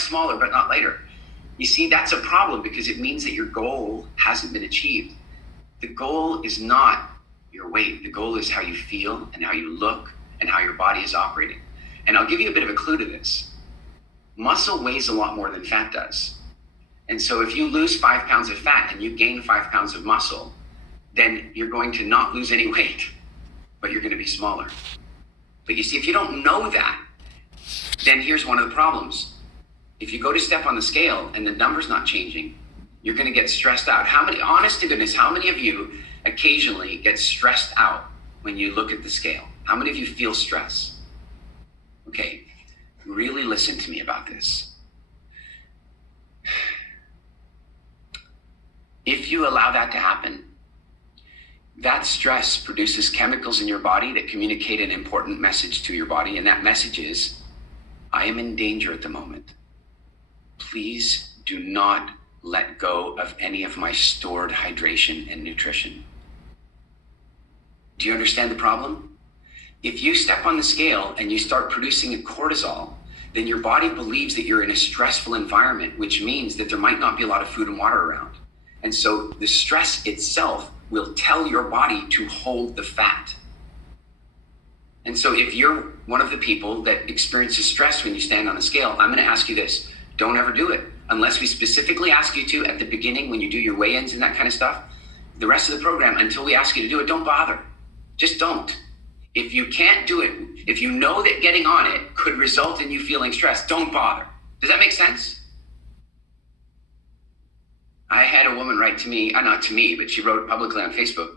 smaller, but not lighter. You see, that's a problem because it means that your goal hasn't been achieved. The goal is not your weight. The goal is how you feel and how you look and how your body is operating. And I'll give you a bit of a clue to this. Muscle weighs a lot more than fat does. And so if you lose 5 pounds of fat and you gain 5 pounds of muscle, then you're going to not lose any weight, but you're going to be smaller. But you see, if you don't know that, then here's one of the problems. If you go to step on the scale and the number's not changing, you're going to get stressed out. Honest to goodness, how many of you occasionally get stressed out when you look at the scale? How many of you feel stress? Okay, really listen to me about this. If you allow that to happen, that stress produces chemicals in your body that communicate an important message to your body. And that message is, I am in danger at the moment. Please do not let go of any of my stored hydration and nutrition. Do you understand the problem? If you step on the scale and you start producing a cortisol, then your body believes that you're in a stressful environment, which means that there might not be a lot of food and water around. And so the stress itself will tell your body to hold the fat. And so if you're one of the people that experiences stress when you stand on the scale, I'm going to ask you this. Don't ever do it. Unless we specifically ask you to at the beginning when you do your weigh-ins and that kind of stuff. The rest of the program, until we ask you to do it, don't bother. Just don't. If you can't do it, if you know that getting on it could result in you feeling stressed, don't bother. Does that make sense? I had a woman write to me, not to me, but she wrote publicly on Facebook.